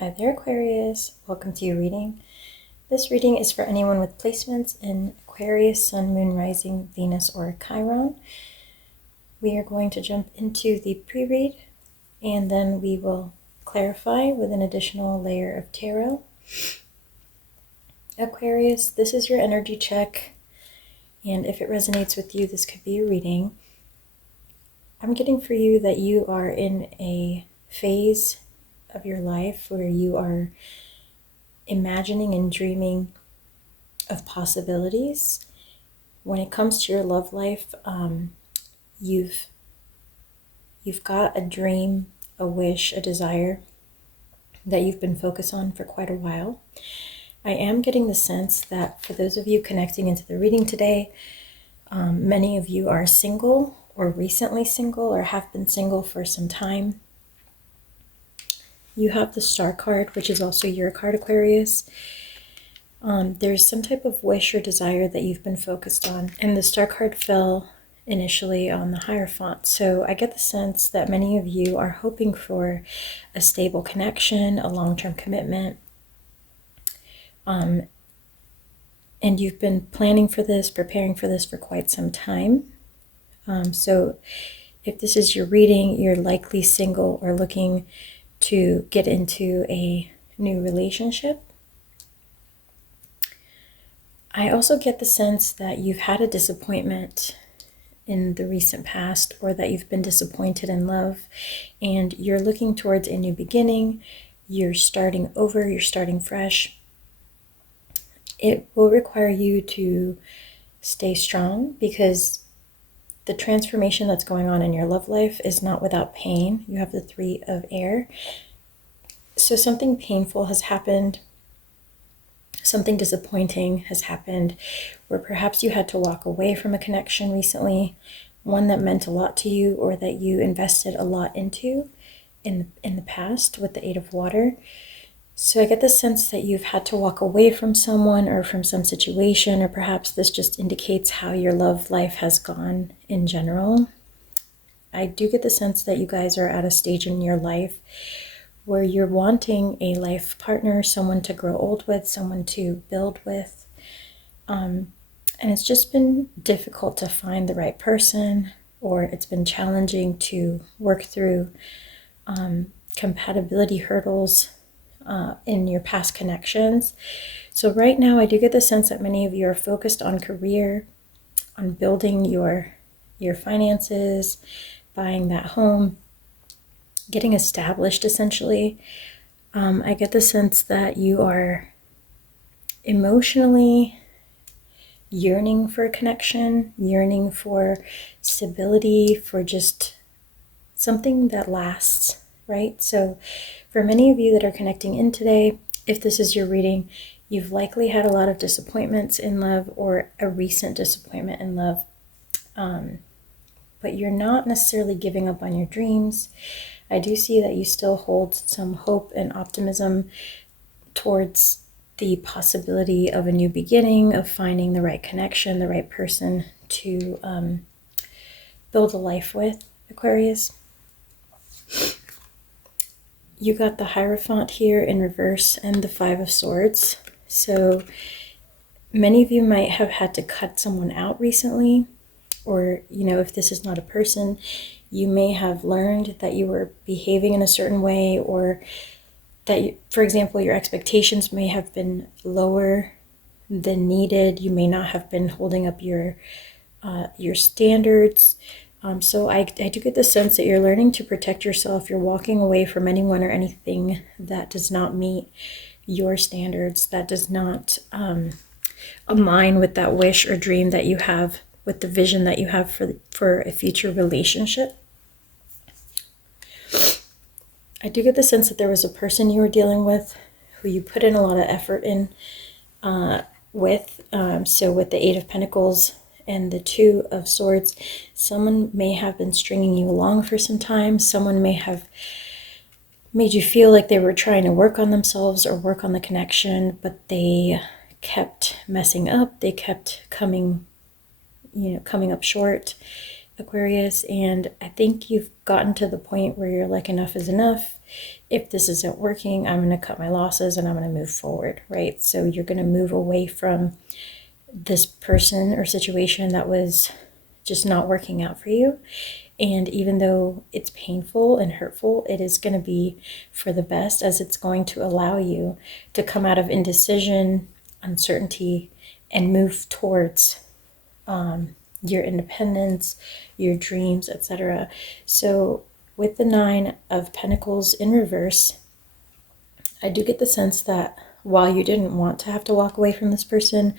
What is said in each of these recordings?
Hi there, Aquarius. Welcome to your reading. This reading is for anyone with placements in Aquarius, Sun, Moon, Rising, Venus, or Chiron. We are going to jump into the pre-read, and then we will clarify with an additional layer of tarot. Aquarius, this is your energy check, and if it resonates with you, this could be a reading. I'm getting for you that you are in a phase of your life where you are imagining and dreaming of possibilities. When it comes to your love life, you've got a dream, a wish, a desire that you've been focused on for quite a while. I am getting the sense that for those of you connecting into the reading today, many of you are single or recently single or have been single for some time. You have the Star card, which is also your card, Aquarius. There's some type of wish or desire that you've been focused on, and the Star card fell initially on the Hierophant. So I get the sense that many of you are hoping for a stable connection, a long-term commitment, and you've been planning for this, preparing for this for quite some time. So if this is your reading, you're likely single or looking to get into a new relationship. I also get the sense that you've had a disappointment in the recent past, or that you've been disappointed in love, and you're looking towards a new beginning. You're starting over, you're starting fresh. It will require you to stay strong because the transformation that's going on in your love life is not without pain. You have the Three of Air. So something painful has happened. Something disappointing has happened where perhaps you had to walk away from a connection recently, one that meant a lot to you or that you invested a lot into in the past with the Eight of Water. So I get the sense that you've had to walk away from someone or from some situation, or perhaps this just indicates how your love life has gone in general. I do get the sense that you guys are at a stage in your life where you're wanting a life partner, someone to grow old with, someone to build with. And it's just been difficult to find the right person, or it's been challenging to work through compatibility hurdles in your past connections. So right now I do get the sense that many of you are focused on career, on building your finances, buying that home, getting established essentially. I get the sense that you are emotionally yearning for a connection, yearning for stability, for just something that lasts, right? So for many of you that are connecting in today, if this is your reading, you've likely had a lot of disappointments in love or a recent disappointment in love, but you're not necessarily giving up on your dreams. I do see that you still hold some hope and optimism towards the possibility of a new beginning, of finding the right connection, the right person to build a life with, Aquarius. You got the Hierophant here in reverse and the Five of Swords. So many of you might have had to cut someone out recently, or, if this is not a person, you may have learned that you were behaving in a certain way, or that, for example, your expectations may have been lower than needed. You may not have been holding up your standards. So I do get the sense that you're learning to protect yourself. You're walking away from anyone or anything that does not meet your standards, that does not align with that wish or dream that you have, with the vision that you have for a future relationship. I do get the sense that there was a person you were dealing with who you put in a lot of effort in with. So with the Eight of Pentacles and the Two of Swords, someone may have been stringing you along for some time. Someone may have made you feel like they were trying to work on themselves or work on the connection, but they kept messing up. They kept coming up short. Aquarius, and I think you've gotten to the point where you're like, enough is enough. If this isn't working, I'm going to cut my losses and I'm going to move forward, right? So you're going to move away from this person or situation that was just not working out for you. And even though it's painful and hurtful, it is going to be for the best, as it's going to allow you to come out of indecision, uncertainty, and move towards your independence, your dreams, etc. So with the Nine of Pentacles in reverse, I do get the sense that while you didn't want to have to walk away from this person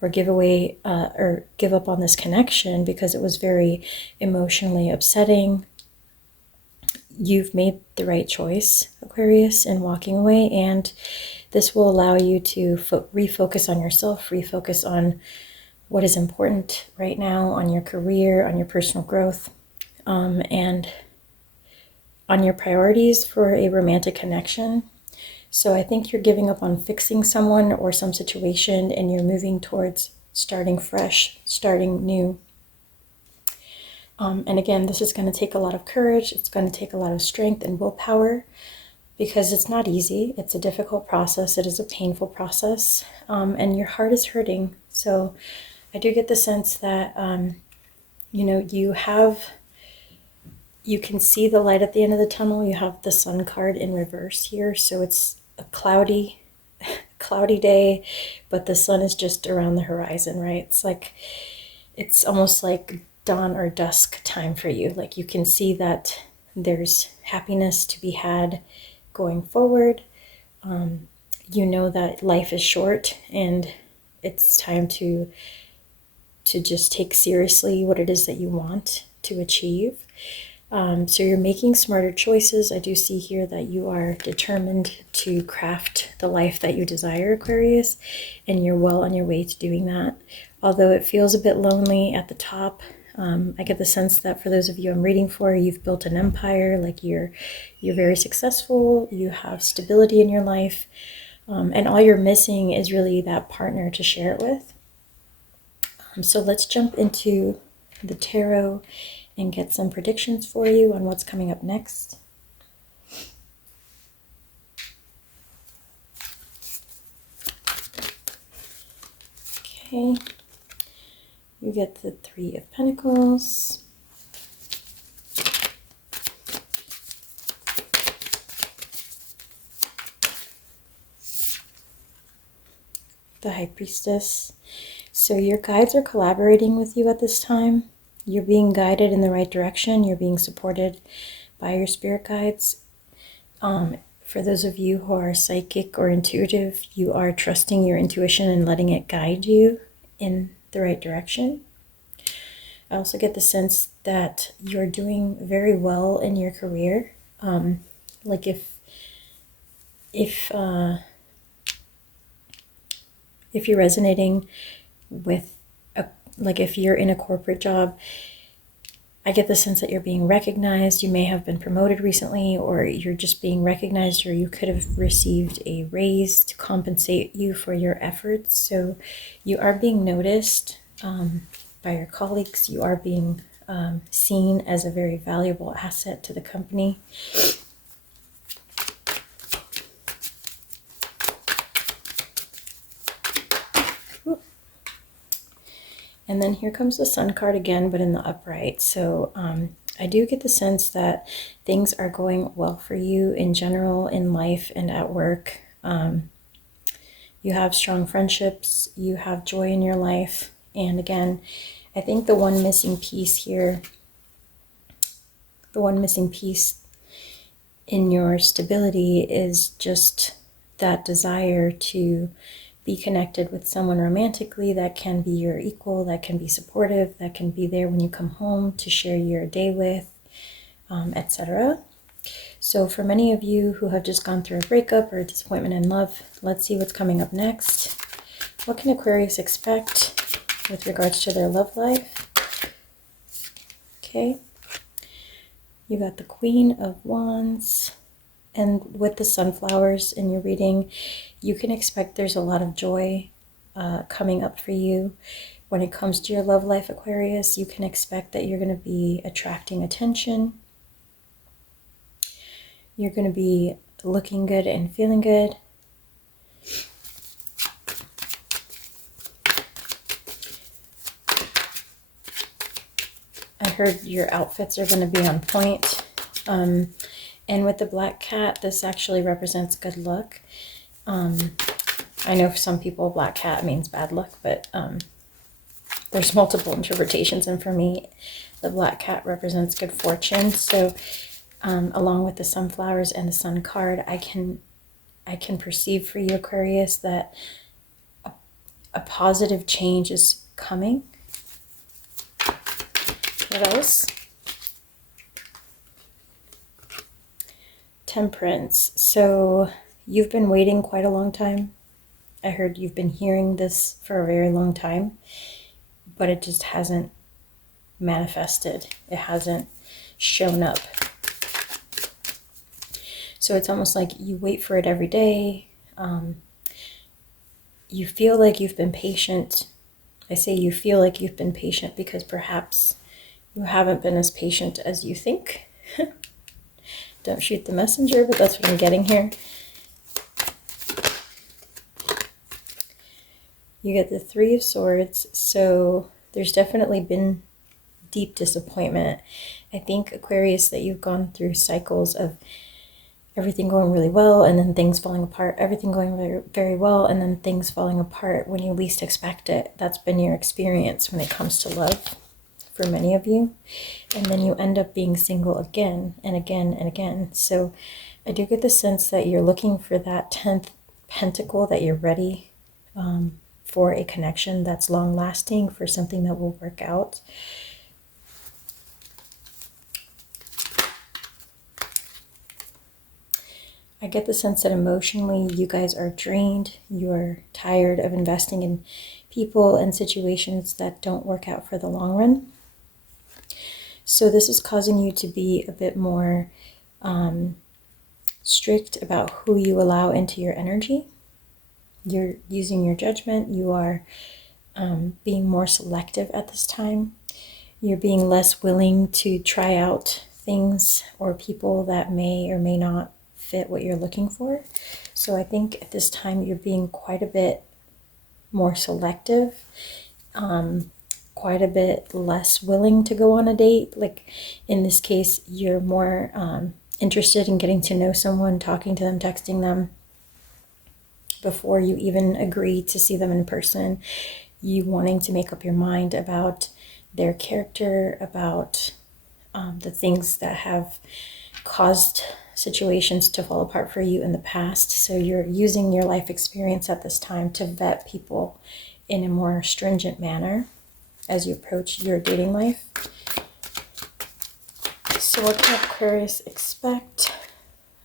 or give away or give up on this connection because it was very emotionally upsetting, you've made the right choice, Aquarius, in walking away, and this will allow you to refocus on yourself, refocus on what is important right now, on your career, on your personal growth, and on your priorities for a romantic connection. So I think you're giving up on fixing someone or some situation, and you're moving towards starting fresh, starting new. And again, this is going to take a lot of courage. It's going to take a lot of strength and willpower, because it's not easy. It's a difficult process. It is a painful process, and your heart is hurting. So I do get the sense that, you can see the light at the end of the tunnel. You have the Sun card in reverse here. So it's a cloudy day, but the sun is just around the horizon, right? It's almost like dawn or dusk time for you. Like you can see that there's happiness to be had going forward. You know that life is short and it's time to just take seriously what it is that you want to achieve. So you're making smarter choices. I do see here that you are determined to craft the life that you desire, Aquarius, and you're well on your way to doing that. Although it feels a bit lonely at the top, I get the sense that for those of you I'm reading for, you've built an empire, like you're very successful, you have stability in your life, and all you're missing is really that partner to share it with. So let's jump into the tarot and get some predictions for you on what's coming up next. Okay, you get the Three of Pentacles, the High Priestess. So your guides are collaborating with you at this time. You're being guided in the right direction. You're being supported by your spirit guides. For those of you who are psychic or intuitive, you are trusting your intuition and letting it guide you in the right direction. I also get the sense that you're doing very well in your career. Like if you're resonating with if you're in a corporate job, I get the sense that you're being recognized. You may have been promoted recently, or you're just being recognized, or you could have received a raise to compensate you for your efforts. So you are being noticed by your colleagues. You are being seen as a very valuable asset to the company. And then here comes the Sun card again, but in the upright. So I do get the sense that things are going well for you in general, in life and at work. You have strong friendships, you have joy in your life. And again, I think the one missing piece here, the one missing piece in your stability is just that desire to be connected with someone romantically that can be your equal, that can be supportive, that can be there when you come home to share your day with, etc. So for many of you who have just gone through a breakup or a disappointment in love, let's see what's coming up next. What can Aquarius expect with regards to their love life? Okay. You got the Queen of Wands. And with the sunflowers in your reading, you can expect there's a lot of joy coming up for you. When it comes to your love life, Aquarius, you can expect that you're going to be attracting attention. You're going to be looking good and feeling good. I heard your outfits are going to be on point. And with the black cat, this actually represents good luck. I know for some people black cat means bad luck, but there's multiple interpretations. And for me, the black cat represents good fortune. So along with the sunflowers and the sun card, I can perceive for you, Aquarius, that a positive change is coming. What else? Temperance. So you've been waiting quite a long time. I heard you've been hearing this for a very long time, but it just hasn't manifested. It hasn't shown up. So it's almost like you wait for it every day. You feel like you've been patient. I say you feel like you've been patient because perhaps you haven't been as patient as you think. Don't shoot the messenger, but that's what I'm getting here. You get the Three of Swords, so there's definitely been deep disappointment. I think, Aquarius, that you've gone through cycles of everything going really well and then things falling apart, everything going very, very well and then things falling apart when you least expect it. That's been your experience when it comes to love for many of you. And then you end up being single again and again and again. So I do get the sense that you're looking for that 10th pentacle, that you're ready for a connection that's long lasting, for something that will work out. I get the sense that emotionally you guys are drained. You're tired of investing in people and situations that don't work out for the long run. So this is causing you to be a bit more strict about who you allow into your energy. You're using your judgment. You are being more selective at this time. You're being less willing to try out things or people that may or may not fit what you're looking for. So I think at this time you're being quite a bit more selective, quite a bit less willing to go on a date. Like in this case, you're more interested in getting to know someone, talking to them, texting them before you even agree to see them in person. You wanting to make up your mind about their character, about the things that have caused situations to fall apart for you in the past. So you're using your life experience at this time to vet people in a more stringent manner as you approach your dating life. So what can Aquarius expect?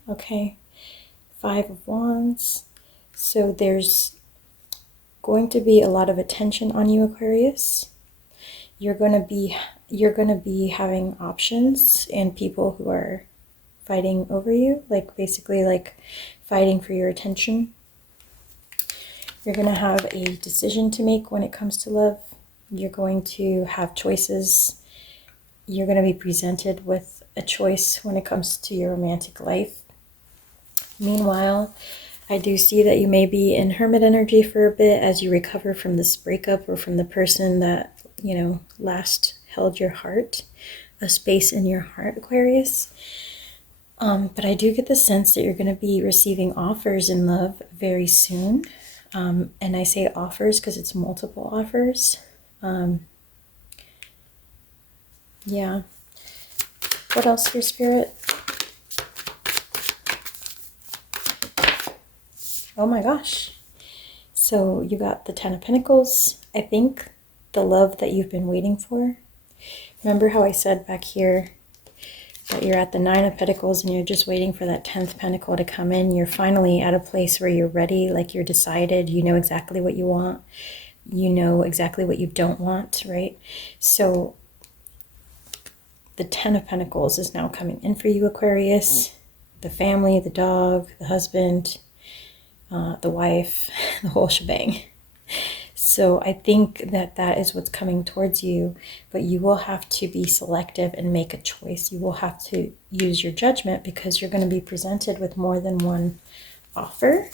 Okay, Five of Wands. So there's going to be a lot of attention on you, Aquarius. You're going to be having options and people who are fighting over you, like basically like fighting for your attention. You're going to have a decision to make when it comes to love. You're going to have choices. You're going to be presented with a choice when it comes to your romantic life. Meanwhile, I do see that you may be in hermit energy for a bit as you recover from this breakup or from the person that, you know, last held your heart, a space in your heart, Aquarius. But I do get the sense that you're going to be receiving offers in love very soon. And I say offers because it's multiple offers. Yeah. What else here, Spirit? Oh my gosh. So you got the Ten of Pentacles. I think the love that you've been waiting for. Remember how I said back here that you're at the Nine of Pentacles and you're just waiting for that 10th pentacle to come in. You're finally at a place where you're ready, like you're decided, you know exactly what you want, you know exactly what you don't want, right? So the 10 of Pentacles is now coming in for you, Aquarius. The family, the dog, the husband, the wife, the whole shebang. So I think that that is what's coming towards you, but you will have to be selective and make a choice. You will have to use your judgment because you're going to be presented with more than one offer.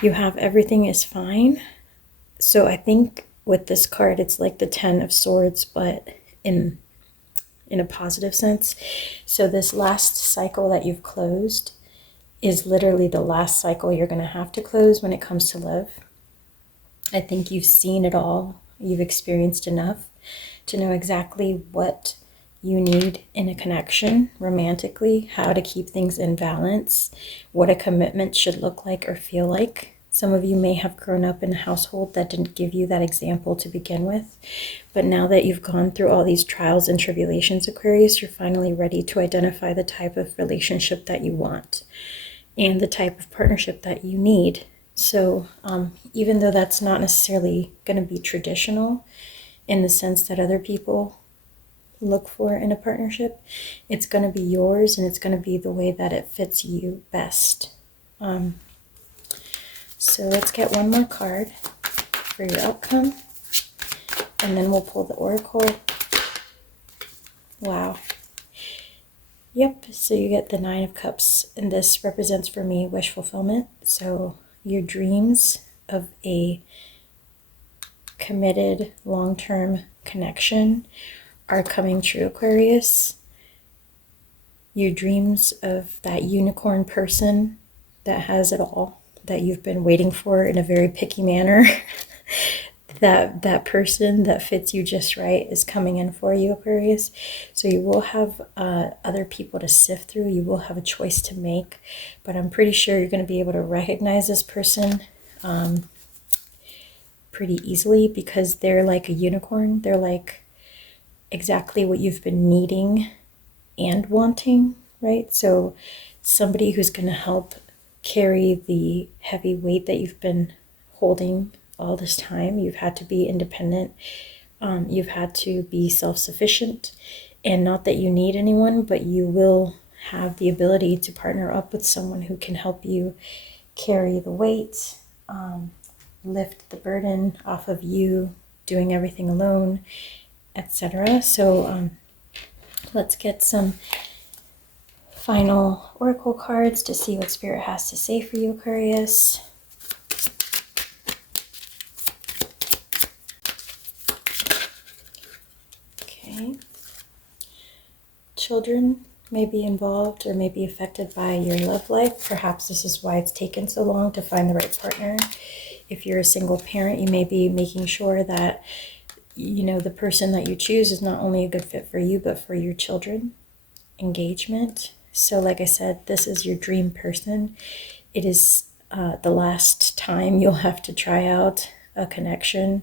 You have everything is fine. So I think with this card, it's like the 10 of Swords, but in a positive sense. So this last cycle that you've closed is literally the last cycle you're going to have to close when it comes to love. I think you've seen it all. You've experienced enough to know exactly what you need in a connection romantically, how to keep things in balance, what a commitment should look like or feel like. Some of you may have grown up in a household that didn't give you that example to begin with. But now that you've gone through all these trials and tribulations, Aquarius, you're finally ready to identify the type of relationship that you want and the type of partnership that you need. So even though that's not necessarily going to be traditional in the sense that other people look for in a partnership, it's going to be yours and it's going to be the way that it fits you best. So let's get one more card for your outcome, and then we'll pull the oracle. Wow. Yep, so you get the 9 of Cups, and this represents for me wish fulfillment. So your dreams of a committed long-term connection are coming true, Aquarius. Your dreams of that unicorn person that has it all, that you've been waiting for in a very picky manner, that person that fits you just right is coming in for you, Aquarius. So you will have other people to sift through. You will have a choice to make, but I'm pretty sure you're going to be able to recognize this person pretty easily because they're like a unicorn. They're like exactly what you've been needing and wanting, right? So somebody who's going to help carry the heavy weight that you've been holding all this time. You've had to be independent. You've had to be self-sufficient, and not that you need anyone, but you will have the ability to partner up with someone who can help you carry the weight, lift the burden off of you doing everything alone, etc. So let's get some final oracle cards to see what Spirit has to say for you, Aquarius. Okay. Children may be involved or may be affected by your love life. Perhaps this is why it's taken so long to find the right partner. If you're a single parent, you may be making sure that the person that you choose is not only a good fit for you, but for your children. Engagement. So like I said, this is your dream person. It is the last time you'll have to try out a connection.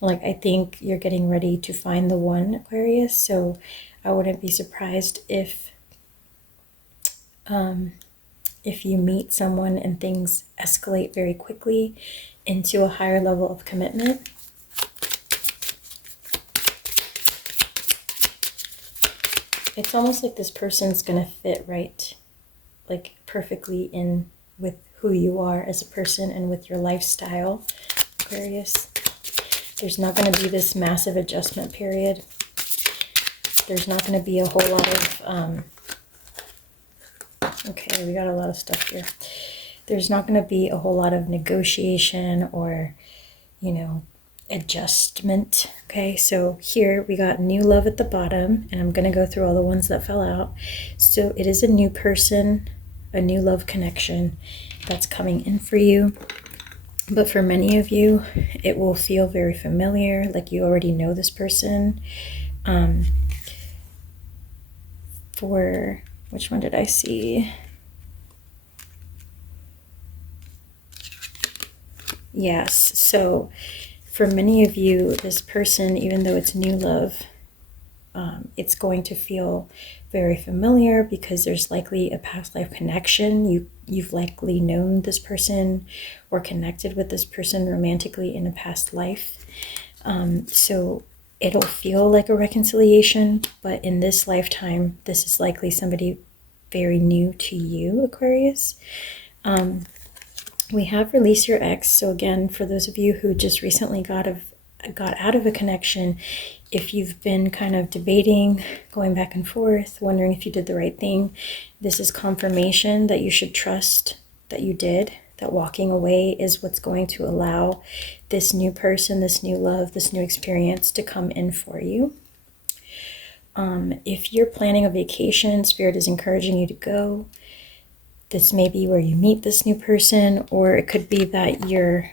Like, I think you're getting ready to find the one, Aquarius. So I wouldn't be surprised if you meet someone and things escalate very quickly into a higher level of commitment. It's almost like this person's going to fit right, like perfectly in with who you are as a person and with your lifestyle, Aquarius. There's not going to be this massive adjustment period. There's not going to be a whole lot of, okay, we got a lot of stuff here. There's not going to be a whole lot of negotiation or, adjustment. Okay, so here we got new love at the bottom, and I'm going to go through all the ones that fell out. So it is a new person, a new love connection that's coming in for you. But for many of you, it will feel very familiar, like you already know this person. For which one did I see? Yes, so for many of you, this person, even though it's new love, it's going to feel very familiar because there's likely a past life connection. You've likely known this person or connected with this person romantically in a past life. So it'll feel like a reconciliation, but in this lifetime, this is likely somebody very new to you, Aquarius. We have release your ex. So again, for those of you who just recently got out of a connection, if you've been kind of debating, going back and forth, wondering if you did the right thing, this is confirmation that you should trust that you did, that walking away is what's going to allow this new person, this new love, this new experience to come in for you. If you're planning a vacation, Spirit is encouraging you to go. This may be where you meet this new person, or it could be that you're,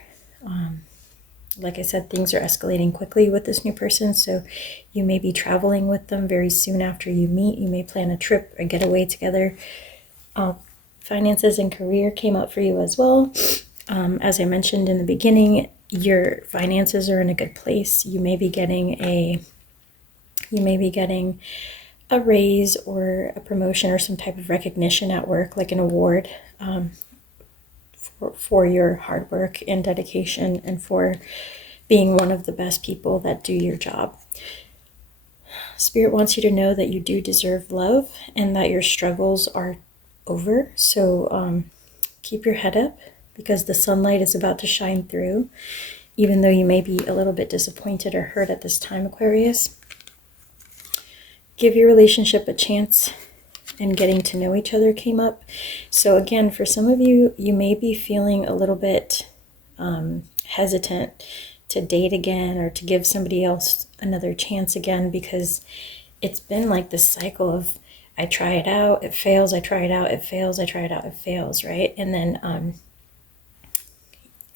like I said, things are escalating quickly with this new person. So you may be traveling with them very soon after you meet. You may plan a trip, a getaway together. Finances and career came up for you as well. As I mentioned in the beginning, your finances are in a good place. You may be getting a raise or a promotion or some type of recognition at work, like an award, for your hard work and dedication and for being one of the best people that do your job. Spirit wants you to know that you do deserve love and that your struggles are over. So keep your head up, because the sunlight is about to shine through, even though you may be a little bit disappointed or hurt at this time, Aquarius. Give your relationship a chance, and getting to know each other came up. So again, for some of you, you may be feeling a little bit hesitant to date again or to give somebody else another chance again, because it's been like this cycle of I try it out, it fails, I try it out, it fails, I try it out, it fails, right? And then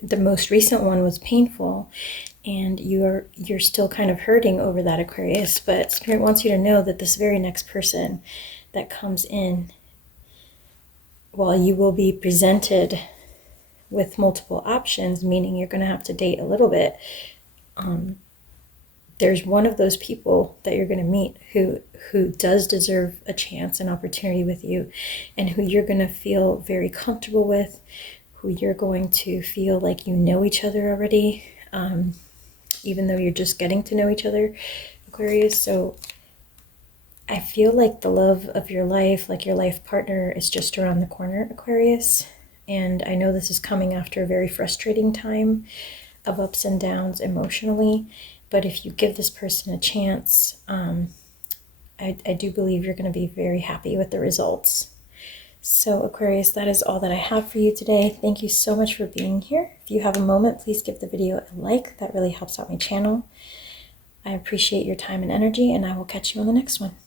the most recent one was painful, and you're still kind of hurting over that, Aquarius. But Spirit wants you to know that this very next person that comes in, while you will be presented with multiple options, meaning you're going to have to date a little bit, there's one of those people that you're going to meet who does deserve a chance, an opportunity with you, and who you're going to feel very comfortable with, who you're going to feel like you know each other already, even though you're just getting to know each other, Aquarius. So I feel like the love of your life, like your life partner, is just around the corner, Aquarius. And I know this is coming after a very frustrating time of ups and downs emotionally. But if you give this person a chance, I do believe you're going to be very happy with the results. So Aquarius, that is all that I have for you today. Thank you so much for being here. If you have a moment, please give the video a like. That really helps out my channel. I appreciate your time and energy, and I will catch you on the next one.